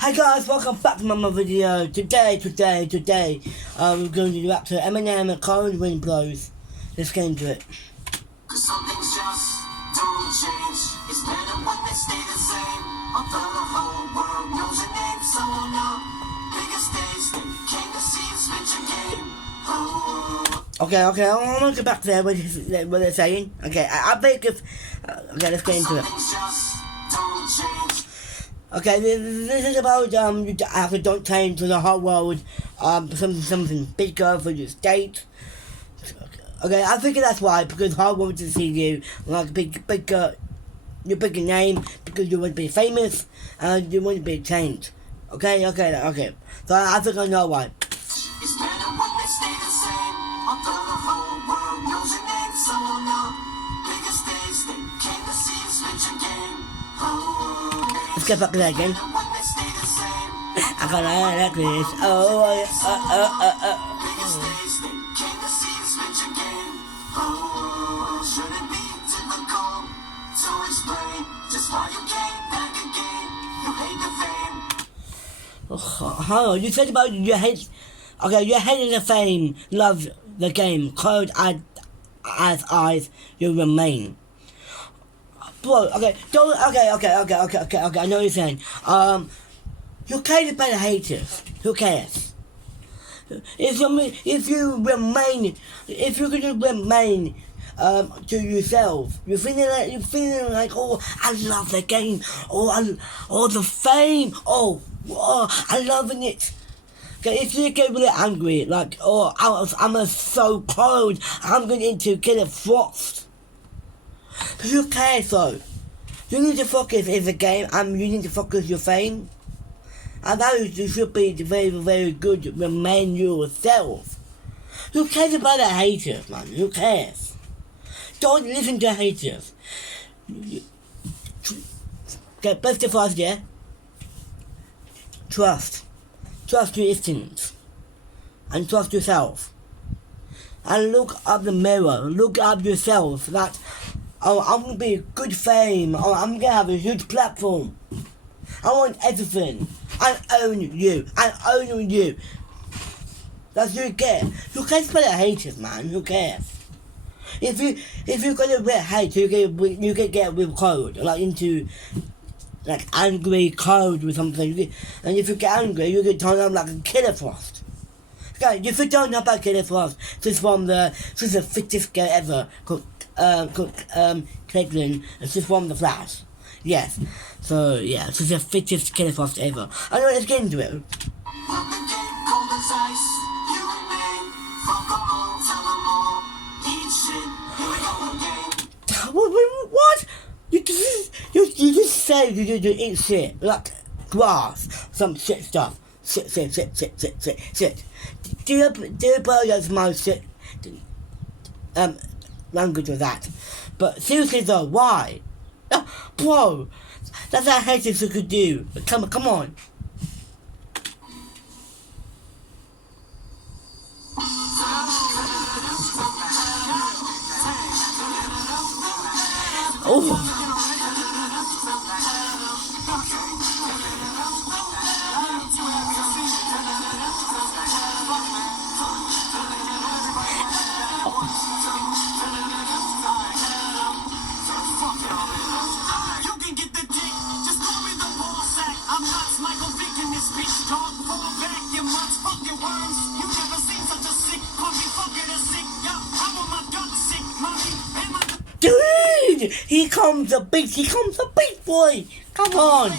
Hi guys, welcome back to my video. Today, we're going to react to Eminem and Cold Wind Blows. Let's get into it. Cause some things just don't change. It's better when they stay the same. Although the whole world knows your name, so on the biggest stage they came to see you switch your game. Oh. Okay, I want to get back to there what they're saying. Okay, I think if okay, let's get into it. Some things just don't change. Okay, this is about you actually don't change to the whole world, something bigger for your state. Okay, I think that's why, because the whole world to see you like bigger, your bigger name, because you want to be famous and you want to be changed. Okay. So I think I know why. It's better when they stay the same. Although the whole world knows your name, so on the biggest stage they came to see you switch your game. Oh. Let's get back to that again. When they stay the same. I got like this. Biggest stage they came to see you switch your game. Oh, shouldn't be difficult to explain just why you came back again. You hate the fame. Oh, you said about you hate. Okay, you hated the fame, love the game. Cold as eyes, you remain. Bro, okay, don't. Okay. I know what you're saying. You care about the haters. Who cares? If you gonna remain to yourself, you're feeling like, oh, I love the game, oh the fame, I loving it. Okay, if you get really angry, like, oh, I'm so cold, I'm going to get a frost. Who cares though? You need to focus in the game, and you need to focus your fame. And that is, you should be very good. Remain yourself. Who cares about the haters, man? Who cares? Don't listen to haters. Okay, best of us, yeah. Trust your instincts, and trust yourself. And look up the mirror. Look up yourself. That. Oh, I'm gonna be a good fame. Oh, I'm gonna have a huge platform. I want everything. I own you. That's what you get. Who cares about the haters, man? Who cares? If you got a bit hate, you get with cold, like into like angry cold with something. And if you get angry, you get turned on like a killer frost. Okay, if you don't know about killer frost, this is the fittest guy ever. Caitlyn, it's just from the Flash. Yes. So yeah, this is the fittest killer frost ever. I know, let's get into it. What? You just say you eat shit like grass, some shit stuff. Shit. Do you burgers most shit? Language of that. But seriously though, why? Bro, that's how haters you could do. Come on. Oh. Dude, he comes a big boy. Come on.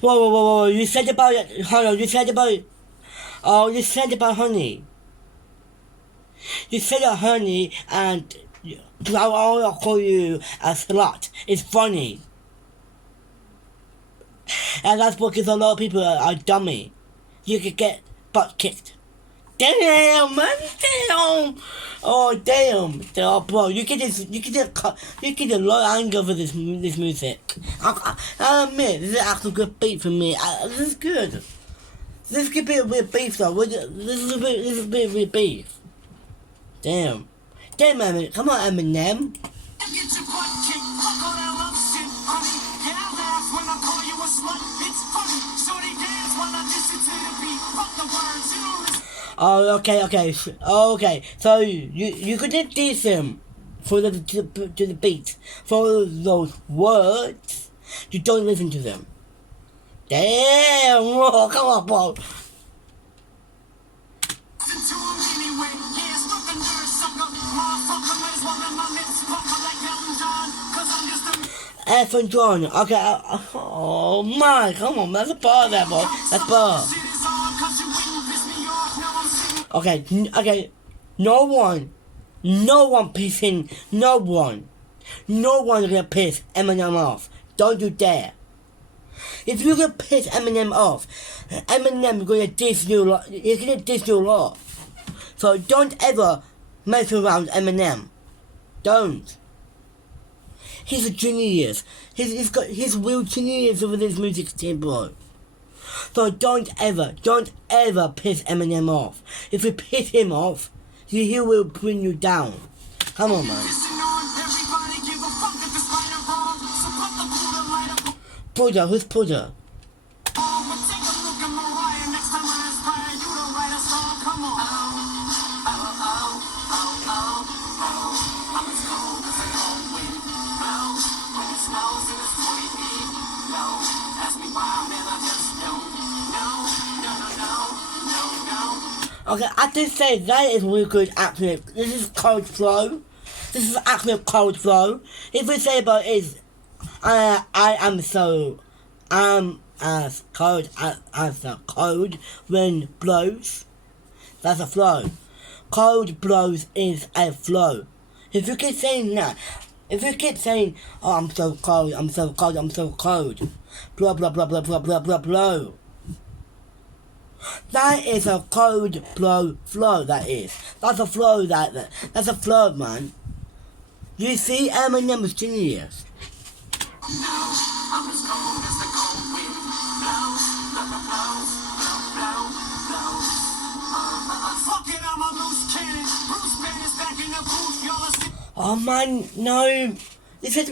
Whoa. You said about it. Hold on, you said about honey. You said that honey, and I'll call you a slut. It's funny. And that's because a lot of people are dummy. You could get butt kicked. Damn, man, damn. Oh, damn. Oh, bro, you get a lot of anger for this music. I admit, this is actually a good beat for me. This is good. This could be a bit beef though. This is a bit beef. Damn. Damn, Eminem. Come on, Eminem. Get your butt kicked, fuck all that love shit, honey. Yeah, I laugh when I call you a slut. It's funny, shorty dance while I listen to the beat. Fuck the words, you don't listen. Oh, okay. So you could just diss him for to the beat. For those words, you don't listen to them. Damn, bro, come on, bro. Listen to him anyway. Yeah, struck a nerd sucker. Motherfucker, might as well let my lips pucker like Elton John. Cause I'm just a Elton John. Okay. Oh my, come on, that's a bar there, bro. That's bar. shit is on. Cause you wouldn't piss me off. Now I'm singing. Okay. No one pissing. No one gonna piss Eminem off. Don't you dare. If you can piss Eminem off, Eminem gonna diss you. He's gonna diss you a lot. So don't ever mess around Eminem. Don't. He's a genius. He's got his real genius over this music team, bro. So don't ever piss Eminem off. If you piss him off, he will bring you down. Come on, man. Listen on. Everybody give a fuck if it's right or wrong. So put the Buddha light up. Buddha, who's Buddha? But take a look at Mariah. Next time I inspire you to write a song. Come on. I'm as cold as an old wind. Blow. When it snows and it's 20 feet low. Ask me why, man, I just don't know. No. Okay, I did say that is really good acting. This is Cold Flow. This is actually a Cold Flow. If we say about is, I am as cold as the cold wind blows. That's a flow. Cold blows is a flow. If you keep saying that, if you keep saying, oh, I'm so cold, blah blah blah blah blah blah blah blah. That is a cold blow flow, that is. That's a flow, that's a flow, man. You see, Eminem is genius. I'm as cold as the cold wind. Blow. Fuck it, I'm a loose cannon. Bruce Banner's back in the booth. Y'all are sick. Oh man, no. He said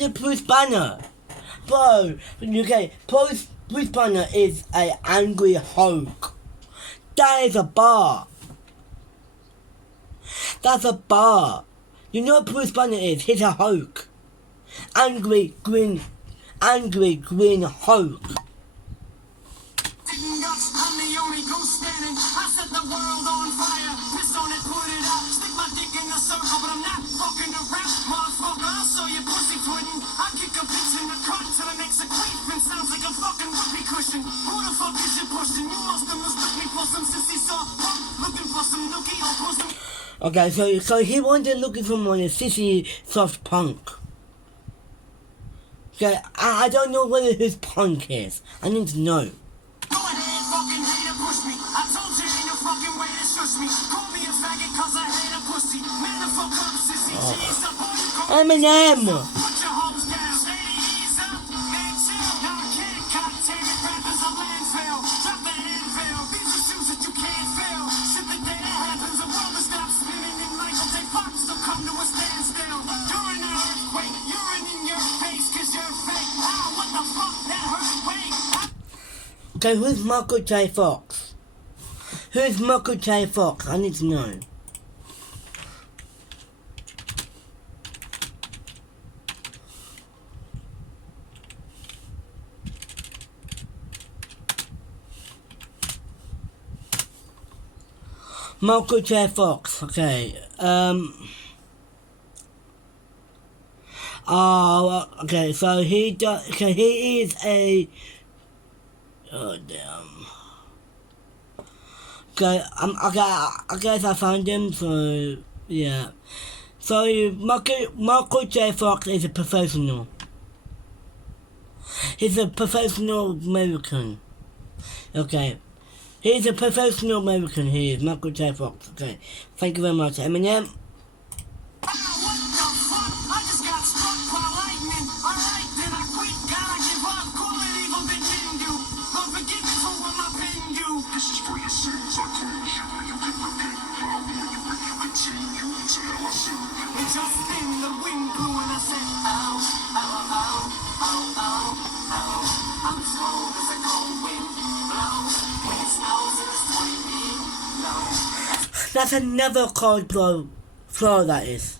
the Bruce Banner. Bro, okay, Bruce Banner is a angry Hulk. That is a bar. That's a bar. You know what Bruce Banner is? He's a Hulk. Angry green Hulk. Didn't guts, I'm the only ghost standing. I set the world on fire. Piss on it, put it out. Stick my dick in a circle, but I'm not fucking around. Motherfucker, I saw your pussy pudding. I kick a bitch in the cunt till it makes a queef and sounds like a fucking whoopee cushion. Who the fuck is you pushing? You must have mistook me for some sissy soft punk. Looking for some nookie or pussy. Okay, so he wanted looking for more sissy soft punk. Okay, I don't know whether his punk is. I need to know. Go ahead, fucking hater, push me. I told you ain't no fucking way to shush me. Call me a faggot cause I hate a pussy. Man, the fuck up, sissy. Cheese up, all you call Eminem. Put your hoes down. Steady, ease up. Man, chill. Now I can't cocktail it. Rappers a landfill. Drop the anvil. These are shoes that you can't fill. Shit, the day that happens, the world will stop spinning and Michael J. Fox will come to a standstill. During the earthquake, urine in your face cause you're fake. Wow, what the fuck? That hurt. Wait. Okay, who's Michael J. Fox? Who's Michael J. Fox? I need to know. Michael J. Fox, okay. Oh, okay, so he is a... Oh, damn. Okay, I guess I found him, so, yeah. So, Michael J. Fox is a professional. He's a professional American. Okay. He's a professional American, he is, Michael J. Fox. Okay. Thank you very much, Eminem. What the fuck? I just got struck by lightning. Alright, then I quit. Gotta give up. Call it evil, then didn't do. Lord, forgive me for what my pen do. This is for your sins. I told you, you did repeat. You continue. That's another Coldplay flow, that is.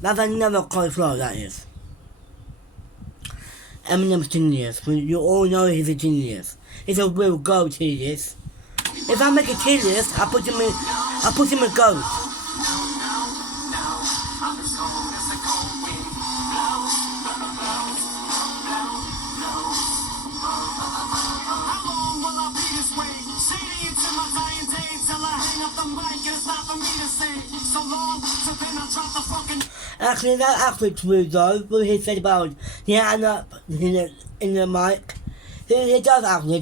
That's another Coldplay, that is. Eminem's genius. You all know he's a genius. He's a real goat, he is. If I make a genius, I put him in goat. Actually, that's actually true though, what he said about hang up in the mic. He does actually,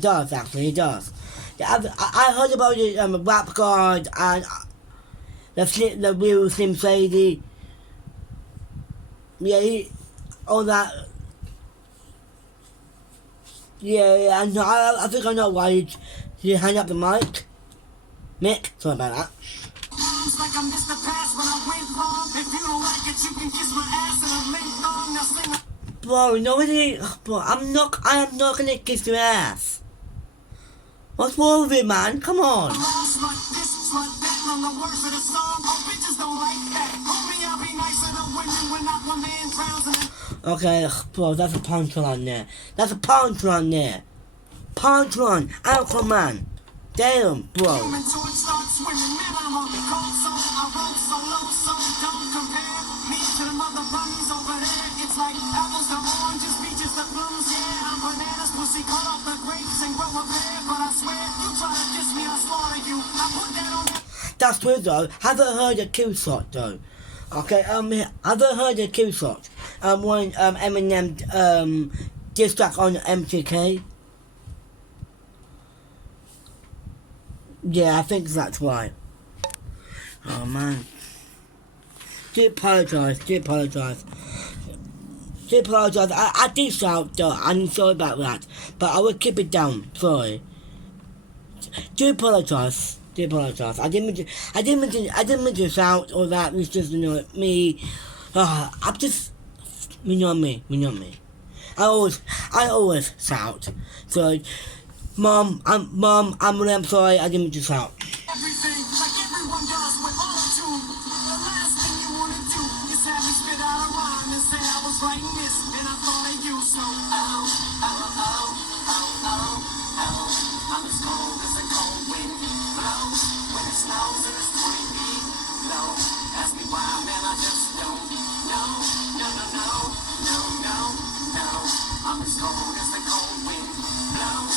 he does. Yeah, I heard about it, Rap God and the real Slim Shady. Yeah, all that. Yeah, and I think I know why he hang up the mic. Mick, sorry about that. Like I missed the pass when I went home. If you don't like it, you can kiss my ass and a link thong. Now sing. Bro, nobody. Bro, I am not gonna kiss your ass. What's wrong with it, man? Come on. Slut this, slut that, from the words of the song. Oh, bitches don't like that. Homie, I'll be nicer to women when not one man drowns in it. Okay, bro, that's a punchline there. That's a punchline there. Punchline, Aquaman. Damn, bro. Human to it, start swimming. Man, I'm a cold soul. I wrote solo, so don't compare me to the mother bunnies over there. It's like apples to oranges, peaches to plums. Yeah, I'm bananas, pussy cut off the grapes and grow a pear. But I swear, you try to diss me, I'll slaughter you. I put that on that. That's true though. Haven't heard a Q shot though. Okay, haven't heard a Q shot. When Eminem diss track on MTK. Yeah, I think that's right. Oh man. Do apologise. I did shout though, I'm sorry about that. But I will keep it down, sorry. Do apologise. I didn't mean to shout or that, it's just, me. I'm just, you know me. I always shout. So, Mom, I'm really sorry, I didn't mean to shout. Everything like everyone does with auto-tune. The last thing you wanna do is have me spit out a rhyme and say I was writing this and I thought of you. So I'm as cold as a cold wind blows when it snows and it's 20 feet low. Ask me why, man, I just don't know. No. I'm as cold as the cold wind blows.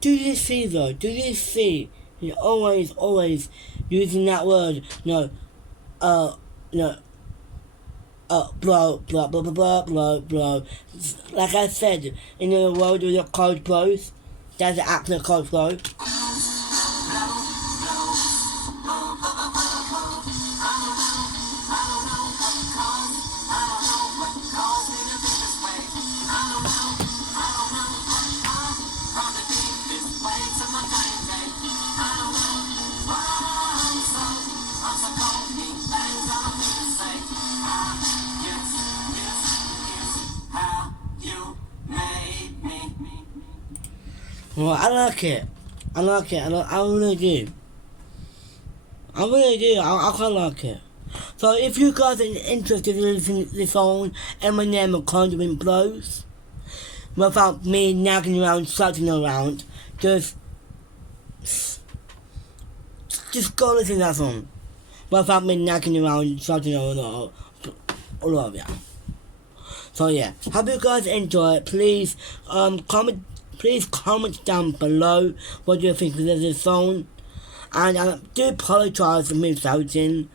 Do you see though? Do you see? You're always using that word. Blow, blow. Like I said, in the world of the cold blows, there's an actual cold blow. Well, I like it. I really do. I quite like it. So if you guys are interested in listening to this song, Eminem and Condiment Blows, without me nagging around, shouting around, just go listen to that song. Without me nagging around, shouting around all of ya. So yeah, hope you guys enjoy it. Please comment down below what you think of this song. And I do apologise for me shouting.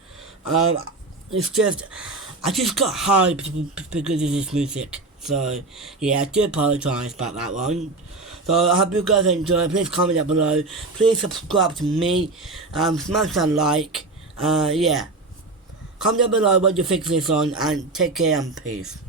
It's just, I just got hyped because of this music. So yeah, I do apologise about that one. So I hope you guys enjoy. Please comment down below. Please subscribe to me. Smash that like. Yeah. Comment down below what you think of this song, and take care and peace.